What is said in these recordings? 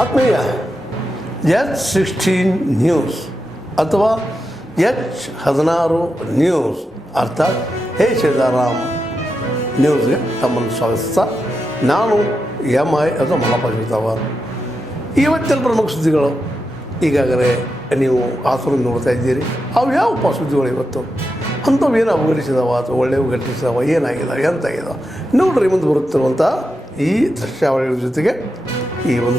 ಆತ್ಮೀಯ H sixteen news ಅಥವಾ H ಹದಿನಾರು ನ್ಯೂಸ್ ಅರ್ಥಾತ್ ಹೇ ಸೀತಾರಾಮ್ ನ್ಯೂಸ್ಗೆ ತಮ್ಮನ್ನು ಸ್ವಾಗತಿಸ್ತಾ ನಾನು ಎಂ ಐ ಅದು ಮಲ್ಲಪ್ಪ ಶಿವತಾವರ್ ಇವತ್ತಿನ ಪ್ರಮುಖ ಸುದ್ದಿಗಳು ಈಗಾಗಲೇ ನೀವು ಆಸರು ನೋಡ್ತಾ ಇದ್ದೀರಿ. ಅವು ಯಾವ ಸುದ್ದಿಗಳು ಇವತ್ತು? ಅಂಥವು ಏನು ಅವಘಟಿಸಿದಾವ ಅಥವಾ ಒಳ್ಳೆಯವು ಘಟಿಸಿದಾವ, ಏನಾಗಿದಾವೆ ಎಂತಾಗಿದೆ ನೋಡ್ರಿ ಮುಂದೆ ಬರುತ್ತಿರುವಂಥ ಈ ದೃಶ್ಯಾವಳಿಗಳ ಜೊತೆಗೆ ಈ ಒಂದು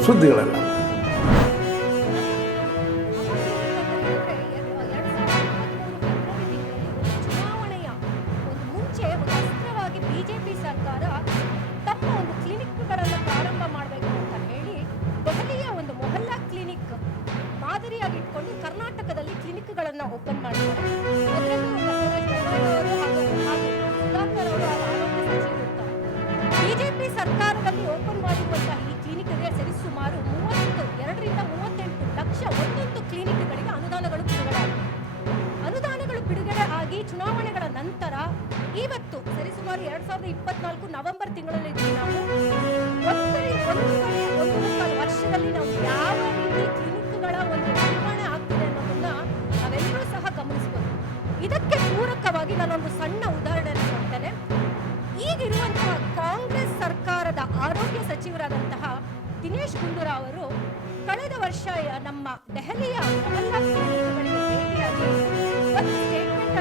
ಇಟ್ಕೊಂಡು ಕರ್ನಾಟಕದಲ್ಲಿ ಕ್ಲಿನಿಕ್ಗಳನ್ನು ಓಪನ್ ಬಿಜೆಪಿ ಸರ್ಕಾರದಲ್ಲಿ ಓಪನ್ ಮಾಡಿರುವಂತಹ ಕ್ಲಿನಿಕ್ಗೆ ಸರಿಸುಮಾರು ಮೂವತ್ತು, ಎರಡರಿಂದ ಮೂವತ್ತೆಂಟು ಲಕ್ಷ ಒಂದೊಂದು ಕ್ಲಿನಿಕ್ಗಳಿಗೆ ಅನುದಾನಗಳು ಬಿಡುಗಡೆ ಅನುದಾನಗಳು ಬಿಡುಗಡೆ ಆಗಿ ಚುನಾವಣೆಗಳ ನಂತರ ಇವತ್ತು ಸರಿಸುಮಾರು ಎರಡ್ ಸಾವಿರದ ಇಪ್ಪತ್ನಾಲ್ಕು ನವೆಂಬರ್ ತಿಂಗಳಲ್ಲಿ ನಾವು ವರ್ಷದಲ್ಲಿ ನಾವು ಯಾವ ರೀತಿ ಕ್ಲಿನಿಕ್ಗಳ ಒಂದು ನಿರ್ವಹಣೆ ಆಗ್ತಿದೆ ಅನ್ನೋದನ್ನ ನಾವೆಲ್ಲರೂ ಸಹ ಗಮನಿಸಬಹುದು ಇದಕ್ಕೆ ಪೂರಕವಾಗಿ ನಾನೊಂದು ಸಣ್ಣ ಉದಾಹರಣೆ ಕೊಡ್ತೇನೆ. ಈಗಿರುವಂತಹ ಕಾಂಗ್ರೆಸ್ ಸರ್ಕಾರದ ಆರೋಗ್ಯ ಸಚಿವರಾದಂತಹ ದಿನೇಶ್ ಗುಂಡೂರಾವ್ ಅವರು ಕಳೆದ ವರ್ಷ ನಮ್ಮ ದೆಹಲಿಯ ಭೇಟಿಯಾಗಿ ಸ್ಟೇಟ್ಮೆಂಟ್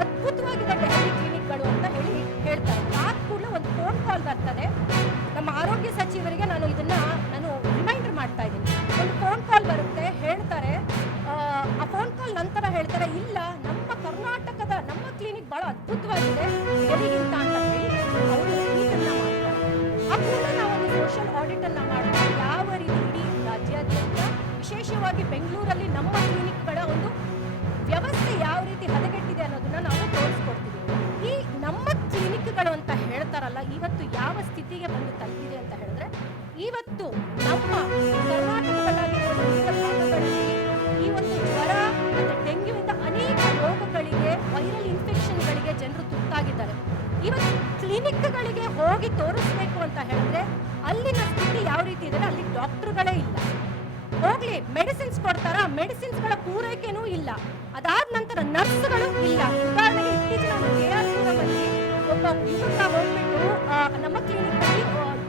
ಅದ್ಭುತವಾಗಿದೆ ದೆಹಲಿ ಕ್ಲಿನಿಕ್ಗಳು ಅಂತ ಹೇಳಿ ಹೇಳ್ತಾರೆ. ಆದ ಕೂಡ ಒಂದು ಫೋನ್ ಕಾಲ್ ಬರ್ತದೆ. ನಮ್ಮ ಆರೋಗ್ಯ ಸಚಿವರಿಗೆ ನಾನು ಇದನ್ನ ನಾನು ರಿಮೈಂಡರ್ ಮಾಡ್ತಾ ಇದ್ದೀನಿ. ಒಂದು ಫೋನ್ ಕಾಲ್ ಬರುತ್ತೆ ಹೇಳ್ತಾರೆ. ಆ, ಫೋನ್ ಕಾಲ್ ನಂತರ ಹೇಳ್ತಾರೆ ಇಲ್ಲ ನಮ್ಮ ಕರ್ನಾಟಕದ ನಮ್ಮ ಕ್ಲಿನಿಕ್ ಬಹಳ ಅದ್ಭುತವಾಗಿದೆ. ಅಂತ ಹೇಳಿ ಅವರು ಇದನ್ನ ಮಾಡ್ತಾರೆ. ಸೋಷಿಯಲ್ ಆಡಿಟ್ ಅನ್ನ ಮಾಡ್ತೀವಿ ಯಾವ ರೀತಿ ಇಡೀ ರಾಜ್ಯಾದ್ಯಂತ, ವಿಶೇಷವಾಗಿ ಬೆಂಗಳೂರಲ್ಲಿ ನಮ್ಮ ಕ್ಲಿನಿಕ್ಗಳ ಒಂದು ವ್ಯವಸ್ಥೆ ಯಾವ ರೀತಿ ಹದಗೆಟ್ಟಿದೆ ಅನ್ನೋದನ್ನ ನಾವು ತೋರಿಸ್ಕೊಡ್ತೀವಿ. ಈ ನಮ್ಮ ಕ್ಲಿನಿಕ್ಗಳು ಅಂತ ಹೇಳ್ತಾರಲ್ಲ, ಇವತ್ತು ಯಾವ ಸ್ಥಿತಿಗೆ ಬಂದು ತಲುಪಿದೆ ಅಂತ ಹೇಳಿದ್ರೆ, ಇವತ್ತು ನಮ್ಮ ಕರ್ನಾಟಕದಲ್ಲಿ ಈ ಒಂದು ಜ್ವರ ಮತ್ತು ಡೆಂಗ್ಯೂವಿಂದ ಅನೇಕ ರೋಗಗಳಿಗೆ ವೈರಲ್ ಇನ್ಫೆಕ್ಷನ್ಗಳಿಗೆ ಜನರು ತುತ್ತಾಗಿದ್ದಾರೆ. ಇವತ್ತು ಕ್ಲಿನಿಕ್ಗಳಿಗೆ ಹೋಗಿ ತೋರಿಸ್ಬೇಕು ಅಂತ ಹೇಳಿದ್ರೆ ಅಲ್ಲಿನ ಸ್ಥಿತಿ ಯಾವ ರೀತಿ ಇದೆ ಅಲ್ಲಿ ಡಾಕ್ಟರ್ಗಳೇ ಇಲ್ಲ. ಹೋಗ್ಲಿ, ಮೆಡಿಸಿನ್ಸ್ ಕೊಡ್ತಾರ? ಮೆಡಿಸಿನ್ಸ್ಗಳ ಪೂರೈಕೆನೂ ಇಲ್ಲ. ಅದಾದ ನಂತರ ನರ್ಸ್ಗಳು ಇಲ್ಲ. ಉದಾಹರಣೆಗೆ ಇತ್ತೀಚಿನ ಆರ್ ಒಬ್ಬ ಯುವಕ ಹೋಗ್ಬಿಟ್ಟು ನಮ್ಮ ಕ್ಲಿನಿಕ್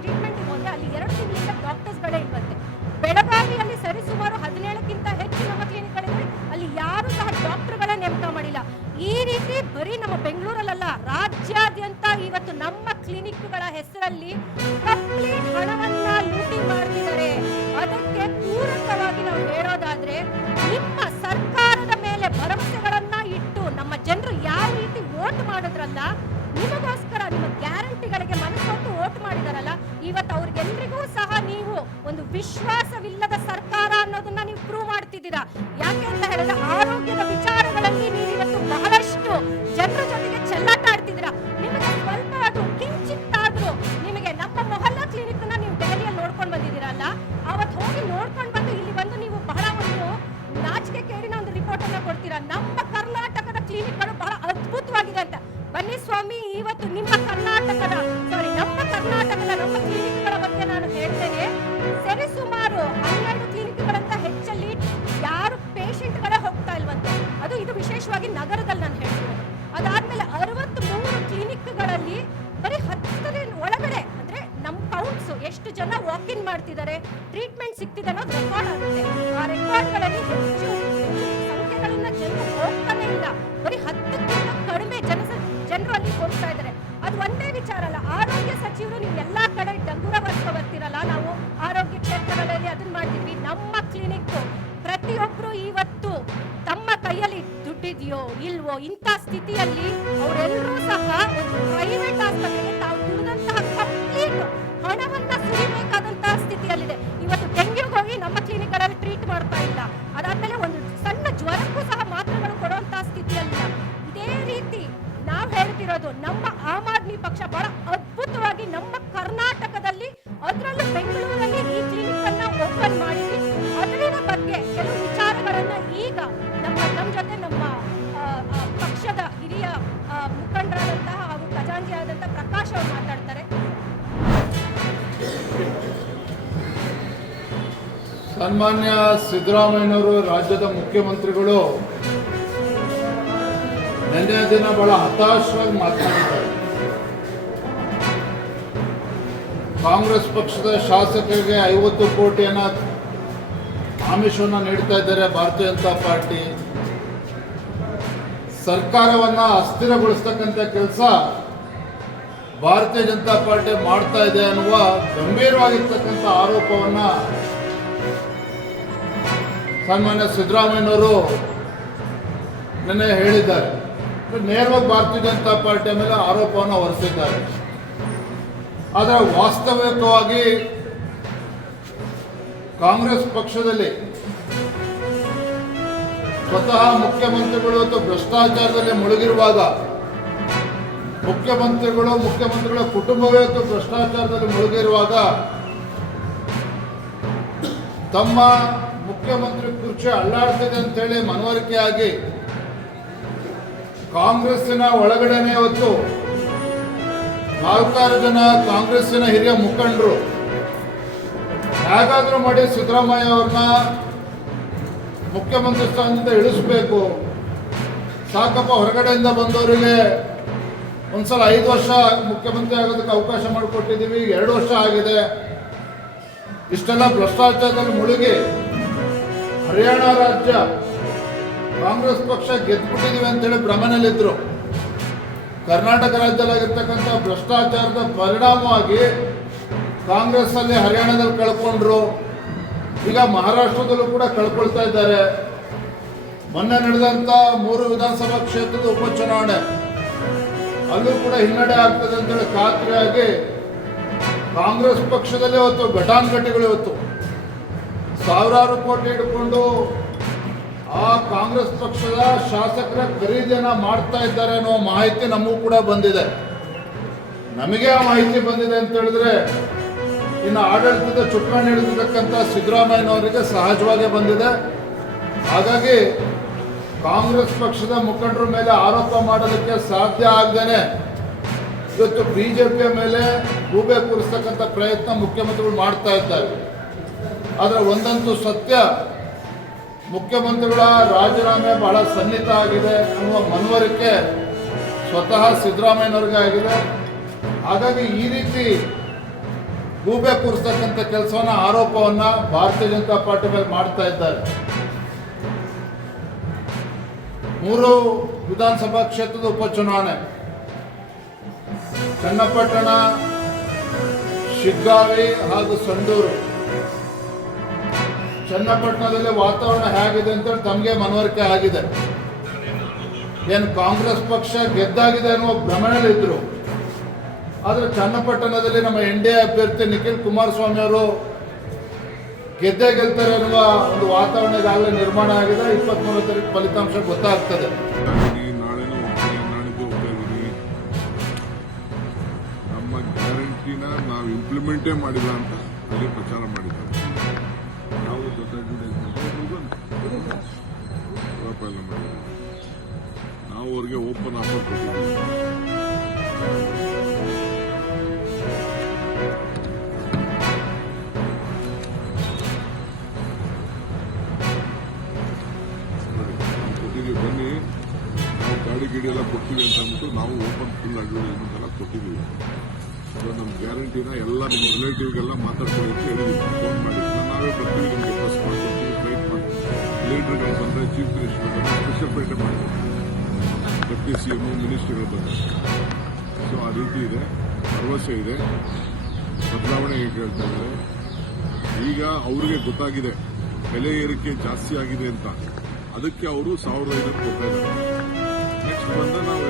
ಟ್ರೀಟ್ಮೆಂಟ್ ಹೋದ್ರೆ ಅಲ್ಲಿ ಎರಡು ತಿಂಗಳಿಂದ ಡಾಕ್ಟರ್ಸ್ಗಳೇ ಇಲ್ವಂತೆ. ಬೆಳಗಾವಿಯಲ್ಲಿ ಸರಿಸುಮಾರು ಹದಿನೇಳಕ್ಕಿಂತ ಹೆಚ್ಚು ನಮ್ಮ ಕ್ಲಿನಿಕ್ಗಳಿವೆ. ಅಲ್ಲಿ ಯಾರು ಸಹ ಡಾಕ್ಟರ್ಗಳೇ ನೇಮಕ ಮಾಡಿಲ್ಲ. ಈ ರೀತಿ ಬರೀ ನಮ್ಮ ಬೆಂಗಳೂರಲ್ಲ ರಾಜ್ಯಾದ್ಯಂತ ಇವತ್ತು ನಮ್ಮ ಕ್ಲಿನಿಕ್ಗಳ ಹೆಸರಲ್ಲಿ ಗ್ಯಾರಂಟಿಗಳಿಗೆ ಮನಸ್ಸೊಟ್ಟು ಓಟ್ ಮಾಡಿದಾರಲ್ಲ, ಇವತ್ತು ಅವ್ರಿಗೆಲ್ರಿಗೂ ಸಹ ನೀವು ಒಂದು ವಿಶ್ವಾಸವಿಲ್ಲದ ಸರ್ಕಾರ ಅನ್ನೋದನ್ನ ನೀವು ಪ್ರೂವ್ ಮಾಡ್ತಿದ್ದೀರಾ? ಯಾಕೆ ಅಂತ ಹೇಳಿದ್ರೆ ಆರೋಗ್ಯದ ವಿಚಾರಗಳಲ್ಲಿ ನೀವು ಇವತ್ತು ಬಹಳಷ್ಟು ಜನರ ಜೊತೆಗೆ ಚೆಲ್ಲಾಟ ಆಡ್ತಿದ್ದೀರಾ? ನಿಮಗೆ ಸ್ವಲ್ಪ ಕಿಂಚಿತ್ತಾದ್ರೂ ನಿಮಗೆ ನಮ್ಮ ಮೊಹಲ್ಲಾ ಕ್ಲಿನಿಕ್ ನೀವು ದೆಹಲಿಯಲ್ಲಿ ನೋಡ್ಕೊಂಡು ಬಂದಿದ್ದೀರಲ್ಲ ನಗರದಲ್ಲಿ ನಾನು ಹೇಳ್ತೀನಿ. ಅದಾದ್ಮೇಲೆ ಅರವತ್ತ್ ಮೂರು ಕ್ಲಿನಿಕ್ಗಳಲ್ಲಿ ಬರೀ ಹತ್ತರ ಒಳಗಡೆ, ಅಂದ್ರೆ ನಮ್ಮ ಕೌಂಟ್ಸ್ ಎಷ್ಟು ಜನ ವಾಕ್ ಇನ್ ಮಾಡ್ತಿದ್ದಾರೆ ಟ್ರೀಟ್ಮೆಂಟ್ ಸಿಗ್ತಿದೆ ಅನ್ನೋದು ರೆಕಾರ್ಡ್ ಆಗುತ್ತೆ. ಆ ರೆಕಾರ್ಡ್ಗಳಲ್ಲಿ ಹೆಚ್ಚು ಸಂಖ್ಯೆಗಳನ್ನ ಜನರು ಹೋಗ್ತಾನೆ ಇಲ್ಲ. ಬರೀ ಹತ್ತಕ್ಕಿಂತ ಕಡಿಮೆ ಜನ ಜನರು ಅಲ್ಲಿ ಹೋಗ್ತಾ ಇದ್ದಾರೆ. ಅದು ಒಂದೇ ವಿಚಾರ ಅಲ್ಲ. ಆರೋಗ್ಯ ಸಚಿವರು ನೀವು ಎಲ್ಲಾ ಕಡೆ ಡಂಗುರ ವರ್ಷ ಬರ್ತಿರಲ್ಲ, ನಾವು ಆರೋಗ್ಯ ಕ್ಷೇತ್ರಗಳಲ್ಲಿ ಅದನ್ನ ಮಾಡ್ತಿದ್ವಿ. ನಮ್ಮ ಕ್ಲಿನಿಕ್ ಪ್ರತಿಯೊಬ್ರು ಇವತ್ತು ಇಂಥ ಸ್ಥಿತಿಯಲ್ಲಿ ಅವರೆಲ್ಲರೂ ಸಹ ಪ್ರೈವೇಟ್ ಆಸ್ಪತ್ರೆಗೆ ತಾವು ದುಡಿದಂತಹ ಕಂಪ್ಲೀಟ್ ಹಣವನ್ನ ಸುರಿಬೇಕಾದಂತಹ ಸ್ಥಿತಿಯಲ್ಲಿದೆ. ಇವತ್ತು ಡೆಂಗ್ಯೂಗೆ ಹೋಗಿ ನಮ್ಮ ಕ್ಲಿನಿಕ್ಗಳಲ್ಲಿ ಟ್ರೀಟ್ ಮಾಡ್ತಾ ಇಲ್ಲ. ಅದಾದ್ಮೇಲೆ ಒಂದು ಸಣ್ಣ ಜ್ವರಕ್ಕೂ ಸಹ ಮಾತ್ರೆಗಳು ಕೊಡುವಂತಹ ಸ್ಥಿತಿಯಲ್ಲಿಲ್ಲ. ಇದೇ ರೀತಿ ನಾವು ಹೇಳ್ತಿರೋದು, ನಮ್ಮ ಆಮ್ ಆದ್ಮಿ ಪಕ್ಷ ಬಹಳ ಅದ್ಭುತವಾಗಿ ನಮ್ಮ ಕರ್ನಾಟಕದಲ್ಲಿ ಅದರಲ್ಲೂ ಬೆಂಗಳೂರಲ್ಲಿ ಈ ಕ್ಲಿನಿಕ್ ಅನ್ನ ಓಪನ್ ಮಾಡಿ ಅದರ ಬಗ್ಗೆ ಕೆಲವು ವಿಚಾರಗಳನ್ನ ಈಗ ನಮ್ಮ ನಮ್ಮ ಜೊತೆ ಮುಖ್ಯಮಂತ್ರಿ ಆದಂಥ ಪ್ರಕಾಶ್ ಅವರು ಮಾತಾಡ್ತಾರೆ. ಸನ್ಮಾನ್ಯ ಸಿದ್ದರಾಮಯ್ಯನವರು, ರಾಜ್ಯದ ಮುಖ್ಯಮಂತ್ರಿಗಳು ನಿನ್ನೆ ದಿನ ಬಹಳ ಹತಾಶವಾಗಿ ಮಾತನಾಡಿದ್ದಾರೆ. ಕಾಂಗ್ರೆಸ್ ಪಕ್ಷದ ಶಾಸಕರಿಗೆ ಐವತ್ತು ಕೋಟಿಯನ್ನ ಆಮಿಷವನ್ನು ನೀಡ್ತಾ ಇದ್ದಾರೆ ಭಾರತೀಯ ಜನತಾ ಪಾರ್ಟಿ. ಸರ್ಕಾರವನ್ನ ಅಸ್ಥಿರಗೊಳಿಸ್ತಕ್ಕಂಥ ಕೆಲಸ ಭಾರತೀಯ ಜನತಾ ಪಾರ್ಟಿ ಮಾಡ್ತಾ ಇದೆ ಅನ್ನುವ ಗಂಭೀರವಾಗಿರ್ತಕ್ಕಂಥ ಆರೋಪವನ್ನ ಸನ್ಮಾನ್ಯ ಸಿದ್ದರಾಮಯ್ಯನವರು ನಿನ್ನೆ ಹೇಳಿದ್ದಾರೆ. ನೇರವಾಗಿ ಭಾರತೀಯ ಜನತಾ ಪಾರ್ಟಿಯ ಮೇಲೆ ಆರೋಪವನ್ನು ಹೊರಿಸಿದ್ದಾರೆ. ಆದರೆ ವಾಸ್ತವಿಕವಾಗಿ ಕಾಂಗ್ರೆಸ್ ಪಕ್ಷದಲ್ಲಿ ಸ್ವತಃ ಮುಖ್ಯಮಂತ್ರಿಗಳು ಅಥವಾ ಭ್ರಷ್ಟಾಚಾರದಲ್ಲಿ ಮುಳುಗಿರುವಾಗ ಮುಖ್ಯಮಂತ್ರಿಗಳು, ಮುಖ್ಯಮಂತ್ರಿಗಳ ಕುಟುಂಬವೇ ಭ್ರಷ್ಟಾಚಾರದಲ್ಲಿ ಮುಳುಗಿರುವಾಗ ತಮ್ಮ ಮುಖ್ಯಮಂತ್ರಿ ಕುರ್ಚಿ ಅಲ್ಲಾಡ್ತಿದೆ ಅಂತೇಳಿ ಮನವರಿಕೆಯಾಗಿ ಕಾಂಗ್ರೆಸ್ಸಿನ ಒಳಗಡೆನೆ ಹೊತ್ತು ನಾಲ್ಕಾರು ಜನ ಕಾಂಗ್ರೆಸ್ಸಿನ ಹಿರಿಯ ಮುಖಂಡರು ಹೇಗಾದರೂ ಮಾಡಿ ಸಿದ್ದರಾಮಯ್ಯ ಅವ್ರನ್ನ ಮುಖ್ಯಮಂತ್ರಿ ಸ್ಥಾನದಿಂದ ಇಳಿಸಬೇಕು. ಸಾಕಪ್ಪ ಹೊರಗಡೆಯಿಂದ ಬಂದವರಿಗೆ ಒಂದ್ಸಲ ಐದು ವರ್ಷ ಮುಖ್ಯಮಂತ್ರಿ ಆಗೋದಕ್ಕೆ ಅವಕಾಶ ಮಾಡಿಕೊಟ್ಟಿದ್ದೀವಿ, ಎರಡು ವರ್ಷ ಆಗಿದೆ. ಇಷ್ಟೆಲ್ಲ ಭ್ರಷ್ಟಾಚಾರದಲ್ಲಿ ಮುಳುಗಿ ಹರಿಯಾಣ ರಾಜ್ಯ ಕಾಂಗ್ರೆಸ್ ಪಕ್ಷ ಗೆದ್ಬಿಟ್ಟಿದೀವಿ ಅಂತೇಳಿ ಭ್ರಮನಲ್ಲಿದ್ದರು ಕರ್ನಾಟಕ ರಾಜ್ಯದಲ್ಲಿರ್ತಕ್ಕಂಥ ಭ್ರಷ್ಟಾಚಾರದ ಪರಿಣಾಮವಾಗಿ ಕಾಂಗ್ರೆಸ್ ಅಲ್ಲಿ ಹರಿಯಾಣದಲ್ಲಿ ಕಳ್ಕೊಂಡ್ರು. ಈಗ ಮಹಾರಾಷ್ಟ್ರದಲ್ಲೂ ಕೂಡ ಕಳ್ಕೊಳ್ತಾ ಇದ್ದಾರೆ. ಮೊನ್ನೆ ನಡೆದಂತ ಮೂರು ವಿಧಾನಸಭಾ ಕ್ಷೇತ್ರದ ಉಪಚುನಾವಣೆ. ಅಲ್ಲೂ ಕೂಡ ಹಿನ್ನಡೆ ಆಗ್ತದೆ ಅಂತೇಳಿ ಖಾತ್ರಿಯಾಗಿ ಕಾಂಗ್ರೆಸ್ ಪಕ್ಷದಲ್ಲೇ ಇವತ್ತು ಘಟಾನುಘಟಿಗಳು ಇವತ್ತು ಸಾವಿರಾರು ಕೋಟಿ ಇಟ್ಕೊಂಡು ಆ ಕಾಂಗ್ರೆಸ್ ಪಕ್ಷದ ಶಾಸಕರ ಖರೀದಿಯನ್ನ ಮಾಡ್ತಾ ಇದ್ದಾರೆ ಅನ್ನೋ ಮಾಹಿತಿ ನಮಗೂ ಕೂಡ ಬಂದಿದೆ. ನಮಗೆ ಆ ಮಾಹಿತಿ ಬಂದಿದೆ ಅಂತ ಹೇಳಿದ್ರೆ ಇನ್ನು ಆಡಳಿತದ ಚುಕ್ಕಾಣಿ ಹಿಡಿದಿರ್ತಕ್ಕಂಥ ಸಿದ್ದರಾಮಯ್ಯನವರಿಗೆ ಸಹಜವಾಗಿ ಬಂದಿದೆ. ಹಾಗಾಗಿ ಕಾಂಗ್ರೆಸ್ ಪಕ್ಷದ ಮುಖಂಡರ ಮೇಲೆ ಆರೋಪ ಮಾಡೋದಕ್ಕೆ ಸಾಧ್ಯ ಆಗದೇನೆ. ಇವತ್ತು ಬಿಜೆಪಿಯ ಮೇಲೆ ಗೂಬೆ ಕೂರಿಸ್ತಕ್ಕಂಥ ಪ್ರಯತ್ನ ಮುಖ್ಯಮಂತ್ರಿಗಳು ಮಾಡ್ತಾ ಇದ್ದಾರೆ. ಆದರೆ ಒಂದಂತೂ ಸತ್ಯ, ಮುಖ್ಯಮಂತ್ರಿಗಳ ರಾಜೀನಾಮೆ ಬಹಳ ಸನ್ನಿಹಿತ ಆಗಿದೆ ಅನ್ನುವ ಮನವರಿಕೆ ಸ್ವತಃ ಸಿದ್ದರಾಮಯ್ಯನವ್ರಿಗೆ ಆಗಿದೆ. ಹಾಗಾಗಿ ಈ ರೀತಿ ಗೂಬೆ ಕೂರಿಸ್ತಕ್ಕಂಥ ಕೆಲಸವನ್ನು, ಆರೋಪವನ್ನು ಭಾರತೀಯ ಜನತಾ ಪಾರ್ಟಿ ಮೇಲೆ ಮಾಡ್ತಾ ಇದ್ದಾರೆ. ಮೂರು ವಿಧಾನಸಭಾ ಕ್ಷೇತ್ರದ ಉಪಚುನಾವಣೆ. ಚನ್ನಪಟ್ಟಣ, ಶಿಗ್ಗಾವಿ ಹಾಗೂ ಸಂಡೂರು. ಚನ್ನಪಟ್ಟಣದಲ್ಲಿ ವಾತಾವರಣ ಹೇಗಿದೆ ಅಂತೇಳಿ ತಮಗೆ ಮನವರಿಕೆ ಆಗಿದೆ. ಏನು ಕಾಂಗ್ರೆಸ್ ಪಕ್ಷ ಗೆದ್ದಾಗಿದೆ ಅನ್ನುವ ಭ್ರಮಣೆಯಲ್ಲಿದ್ದರು ಆದರೆ ಚನ್ನಪಟ್ಟಣದಲ್ಲಿ ನಮ್ಮ ಎನ್ ಡಿ ಎ ಅಭ್ಯರ್ಥಿ ನಿಖಿಲ್ ಕುಮಾರಸ್ವಾಮಿ ಅವರು ಗೆದ್ದೇ ಗೆಲ್ತಾರೆ ಅನ್ನುವ ಒಂದು ವಾತಾವರಣ ಈಗಾಗಲೇ ನಿರ್ಮಾಣ ಆಗಿದೆ. ಇಪ್ಪತ್ಮೂರನೇ ತಾರೀಕು ಫಲಿತಾಂಶ ಗೊತ್ತಾಗ್ತದೆ. ನಮ್ಮ ಗ್ಯಾರಂಟಿನ ನಾವು ಇಂಪ್ಲಿಮೆಂಟೇ ಮಾಡಿಲ್ಲ ಅಂತ ಅಲ್ಲಿ ಪ್ರಚಾರ ಮಾಡಿದ್ದಾರೆ. ನಾವು ಮಾಡಿದ್ದೀವಿ ನಾವು ಅವ್ರಿಗೆ ಓಪನ್ ಆಫರ್ ಕೊಟ್ಟಿದ್ದೀವಿ. ಕೊಡ್ತೀವಿ ಅಂತ ಅಂದ್ಬಿಟ್ಟು ನಾವು ಓಪನ್ ಫುಲ್ ಅಡ್ವರ್ಟೈಸ್ಮೆಂಟ್ ಅಂತೆಲ್ಲ ಕೊಟ್ಟಿದ್ದೀವಿ. ಸೊ ನಮ್ಮ ಗ್ಯಾರಂಟಿನ ಎಲ್ಲ ನಿಮ್ಮ ರಿಲೇಟಿವ್ಗೆಲ್ಲ ಮಾತಾಡ್ಕೊಳ್ಳಿ ಅಂತ ಹೇಳಿದ್ದೀವಿ ಫೋನ್ ಮಾಡಿ ನಾವೇ ಬರ್ತೀವಿ ನಿಮಗೆ ಬಸ್ ಮಾಡ್ಕೊಡ್ತೀವಿ ಫ್ಲೈಟ್ ಮಾಡ್ತೀವಿ ಲೀಡರ್ಗಳು ಬಂದರೆ ಚೀಫ್ ಮಿನಿಸ್ಟರ್ ಸ್ಪೆಷಲ್ ಫ್ಲೈಟ್ ಮಾಡ್ತೀವಿ ಡೆಪ್ಟಿ ಸಿ ಎಂ ಮಿನಿಸ್ಟ್ರಿಗಳು ಬಂದರೆ. ಸೊ ಆ ರೀತಿ ಇದೆ. ಭರವಸೆ ಇದೆ. ಬದಲಾವಣೆ ಹೇಳ್ತಾ ಇದ್ದಾರೆ? ಈಗ ಅವರಿಗೆ ಗೊತ್ತಾಗಿದೆ. ಬೆಲೆ ಏರಿಕೆ ಜಾಸ್ತಿ ಆಗಿದೆ ಅಂತ. ಅದಕ್ಕೆ ಅವರು ಸಾವಿರದ ಐನೂರು ಕೊಡ್ತಾ ನಾವು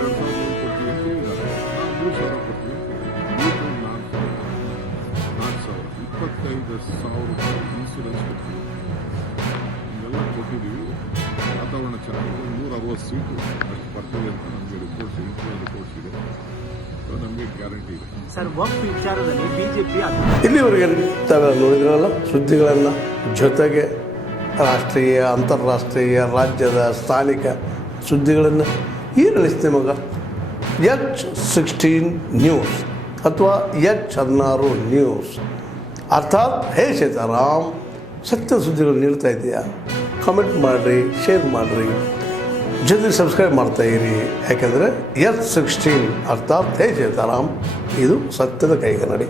ಸಾವಿರ ಇಪ್ಪತ್ತೈದು ಸಾವಿರ ವಾತಾವರಣ ಇಲ್ಲಿವರೆಗೆ ತಾವೆಲ್ಲ ನೋಡಿದ್ರಲ್ಲ? ಸುದ್ದಿಗಳನ್ನು ಜೊತೆಗೆ ರಾಷ್ಟ್ರೀಯ, ಅಂತಾರಾಷ್ಟ್ರೀಯ, ರಾಜ್ಯದ ಸ್ಥಾನಿಕ ಸುದ್ದಿಗಳನ್ನು ಈ ಅನಿಸ್ತು ಮಗ ಎಚ್ ಸಿಕ್ಸ್ಟೀನ್ ನ್ಯೂಸ್ ಅಥವಾ ಎಚ್ ಹದಿನಾರು ನ್ಯೂಸ್ ಅರ್ಥಾತ್, ಹೇ ಸೀತಾರಾಮ್, ಸತ್ಯ ಸುದ್ದಿಗಳು ನೀಡ್ತಾ ಇದೆಯಾ? ಕಮೆಂಟ್ ಮಾಡಿರಿ ಶೇರ್ ಮಾಡಿರಿ. ಜೊತೆ ಸಬ್ಸ್ಕ್ರೈಬ್ ಮಾಡ್ತಾ ಇರಿ. ಯಾಕೆಂದರೆ ಎಚ್ ಸಿಕ್ಸ್ಟೀನ್ ಅರ್ಥಾತ್, ಹೇ ಸೀತಾರಾಮ್, ಇದು ಸತ್ಯದ ಕೈಗನ್ನಡಿ